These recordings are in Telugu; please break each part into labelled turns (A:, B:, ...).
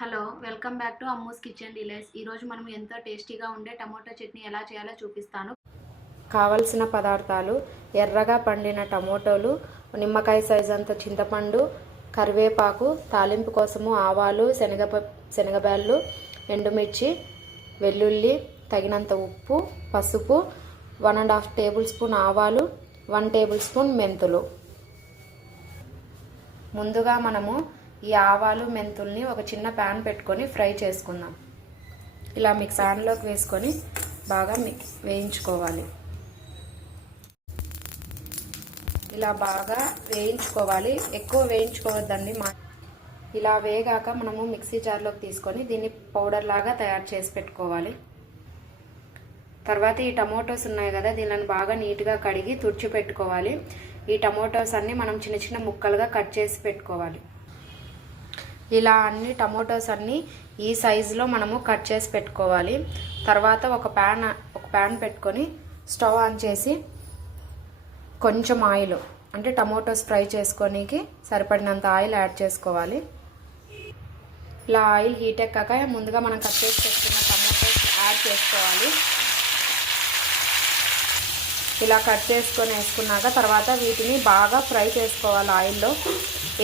A: Hello welcome back to Ammu's kitchen delights. ఈరోజు మనం ఎంతో టేస్టీగా ఉండే టమోటా చట్నీ ఎలా చేయాలో చూపిస్తాను.
B: కావలసిన పదార్థాలు ఎర్రగా పండిన టమోటోలు నిమ్మకాయ సైజ్ అంత చింతపండు కరివేపాకు తాలింపు కోసము ఆవాలు శనగ శనగబ్యాళ్ళు ఎండుమిర్చి వెల్లుల్లి తగినంత ఉప్పు పసుపు one and half tablespoon ఆవాలు వన్ టేబుల్ స్పూన్ మెంతులు. ముందుగా మనము ఈ ఆవాలు మెంతుల్ని ఒక చిన్న ప్యాన్ పెట్టుకొని ఫ్రై చేసుకుందాం. ఇలా మీకు ప్యాన్లోకి వేసుకొని బాగా మిక్ వేయించుకోవాలి. ఇలా బాగా వేయించుకోవాలి. ఎక్కువ వేయించుకోవద్దండి. మా ఇలా వేగాక మనము మిక్సీ జార్లోకి తీసుకొని దీన్ని పౌడర్ లాగా తయారు చేసి పెట్టుకోవాలి. తర్వాత ఈ టమోటోస్ ఉన్నాయి కదా దీనిని బాగా నీట్గా కడిగి తుడిచి పెట్టుకోవాలి. ఈ టమోటోస్ అన్ని మనం చిన్న చిన్న ముక్కలుగా కట్ చేసి పెట్టుకోవాలి. ఇలా అన్ని టమోటోస్ అన్నీ ఈ సైజులో మనము కట్ చేసి పెట్టుకోవాలి. తర్వాత ఒక ప్యాన్ ఒక ప్యాన్ పెట్టుకొని స్టవ్ ఆన్ చేసి కొంచెం ఆయిల్ అంటే టమోటోస్ ఫ్రై చేసుకోనికి సరిపడినంత ఆయిల్ యాడ్ చేసుకోవాలి. ఇలా ఆయిల్ హీట్ ఎక్కాక ముందుగా మనం కట్ చేసి పెట్టుకున్న టమోటోస్ యాడ్ చేసుకోవాలి. ఇలా కట్ చేసుకొని వేసుకున్నాక తర్వాత వీటిని బాగా ఫ్రై చేసుకోవాలి ఆయిల్లో.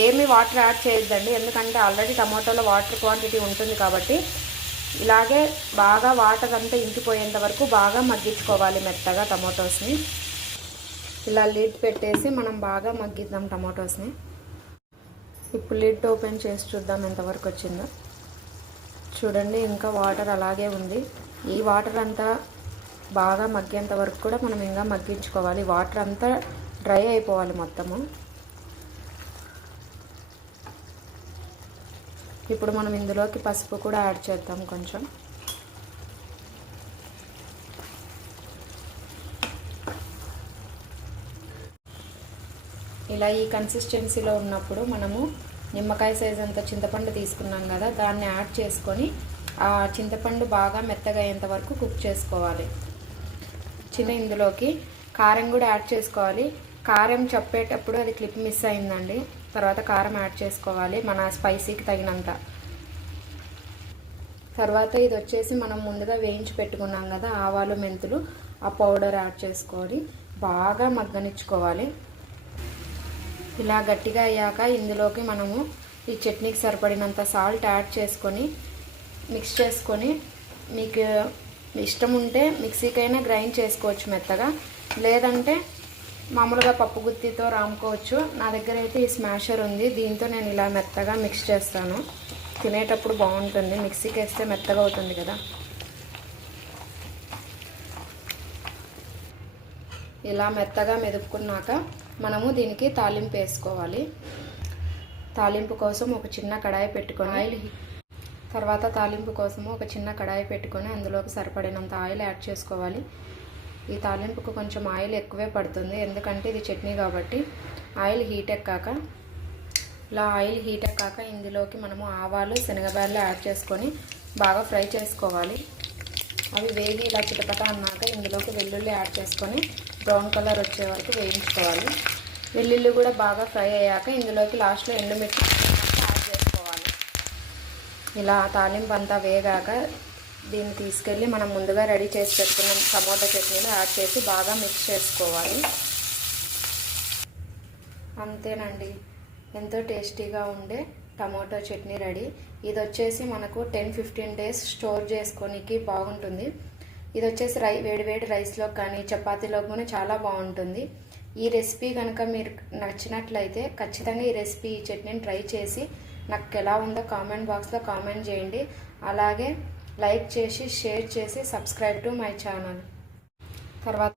B: ఏమి వాటర్ యాడ్ చేయొద్దండి. ఎందుకంటే ఆల్రెడీ టమాటోలో వాటర్ క్వాంటిటీ ఉంటుంది కాబట్టి ఇలాగే బాగా వాటర్ అంతా ఇంకిపోయేంత వరకు బాగా మగ్గించుకోవాలి మెత్తగా టమాటోస్ని. ఇలా లిడ్ పెట్టేసి మనం బాగా మగ్గిద్దాం టమాటోస్ని. ఇప్పుడు లిడ్ ఓపెన్ చేసి చూద్దాం ఎంతవరకు వచ్చిందో. చూడండి ఇంకా వాటర్ అలాగే ఉంది. ఈ వాటర్ అంతా బాగా మగ్గేంత వరకు కూడా మనం ఇంకా మగ్గించుకోవాలి. వాటర్ అంతా డ్రై అయిపోవాలి మొత్తము. ఇప్పుడు మనం ఇందులోకి పసుపు కూడా యాడ్ చేద్దాం కొంచెం. ఇలా ఈ కన్సిస్టెన్సీలో ఉన్నప్పుడు మనము నిమ్మకాయ సైజ్ అంత చింతపండు తీసుకున్నాం కదా దాన్ని యాడ్ చేసుకొని ఆ చింతపండు బాగా మెత్తగా అయ్యేంత వరకు కుక్ చేసుకోవాలి. చిన్న ఇందులోకి. కారం కూడా యాడ్ చేసుకోవాలి. కారం చెప్పేటప్పుడు అది క్లిప్ మిస్ అయిందండి. తర్వాత కారం యాడ్ చేసుకోవాలి మన స్పైసీకి తగినంత. తర్వాత ఇది వచ్చేసి మనం ముందుగా వేయించి పెట్టుకున్నాం కదా ఆవాలు మెంతులు. ఆ పౌడర్ యాడ్ చేసుకొని బాగా మగ్గనిచ్చుకోవాలి. ఇలా గట్టిగా అయ్యాక ఇందులోకి మనము ఈ చట్నీకి సరిపడినంత సాల్ట్ యాడ్ చేసుకొని మిక్స్ చేసుకొని మీకు ఇష్టం ఉంటే మిక్సీకైనా గ్రైండ్ చేసుకోవచ్చు మెత్తగా. లేదంటే మామూలుగా పప్పు గుత్తితో రాముకోవచ్చు. నా దగ్గర అయితే ఈ స్మాషర్ ఉంది. దీంతో నేను ఇలా మెత్తగా మిక్స్ చేస్తాను. తినేటప్పుడు బాగుంటుంది. మిక్సీకి వేస్తే మెత్తగా అవుతుంది కదా. ఇలా మెత్తగా మెదుపుకున్నాక మనము దీనికి తాలింపు వేసుకోవాలి. తాలింపు కోసం ఒక చిన్న కడాయి పెట్టుకొని ఆయిల్ తర్వాత తాలింపు కోసము ఒక చిన్న కడాయి పెట్టుకొని అందులోకి సరిపడినంత ఆయిల్ యాడ్ చేసుకోవాలి. ఈ తాలింపుకు కొంచెం ఆయిల్ ఎక్కువే పడుతుంది. ఎందుకంటే ఇది చట్నీ కాబట్టి ఆయిల్ హీట్ ఎక్కాక ఇలా ఆయిల్ హీట్ ఎక్కాక ఇందులోకి మనము ఆవాలు శనగబాయలు యాడ్ చేసుకొని బాగా ఫ్రై చేసుకోవాలి. అవి వేగి ఇలా చిటపట అన్నాక ఇందులోకి వెల్లుల్లి యాడ్ చేసుకొని బ్రౌన్ కలర్ వచ్చే వరకు వేయించుకోవాలి. వెల్లుల్లి కూడా బాగా ఫ్రై అయ్యాక ఇందులోకి లాస్ట్లో ఎండుమిర్చి ఇలా తాలింపు అంతా వేగాక దీన్ని తీసుకెళ్ళి మనం ముందుగా రెడీ చేసి పెట్టుకున్న టమోటా చట్నీలో యాడ్ చేసి బాగా మిక్స్ చేసుకోవాలి. అంతేనండి. ఎంతో టేస్టీగా ఉండే టమాటో చట్నీ రెడీ. ఇది వచ్చేసి మనకు టెన్ ఫిఫ్టీన్ డేస్ స్టోర్ చేసుకోనికి బాగుంటుంది. ఇది వచ్చేసి రై వేడివేడి రైస్లో కానీ చపాతీలో కానీ చాలా బాగుంటుంది. ఈ రెసిపీ కనుక మీరు నచ్చినట్లయితే ఖచ్చితంగా ఈ రెసిపీ ఈ చట్నీని ట్రై చేసి నాకు ఎలా ఉందో కామెంట్ బాక్స్లో కామెంట్ చేయండి. అలాగే లైక్ చేసి షేర్ చేసి సబ్స్క్రైబ్ టు మై ఛానల్. తర్వాత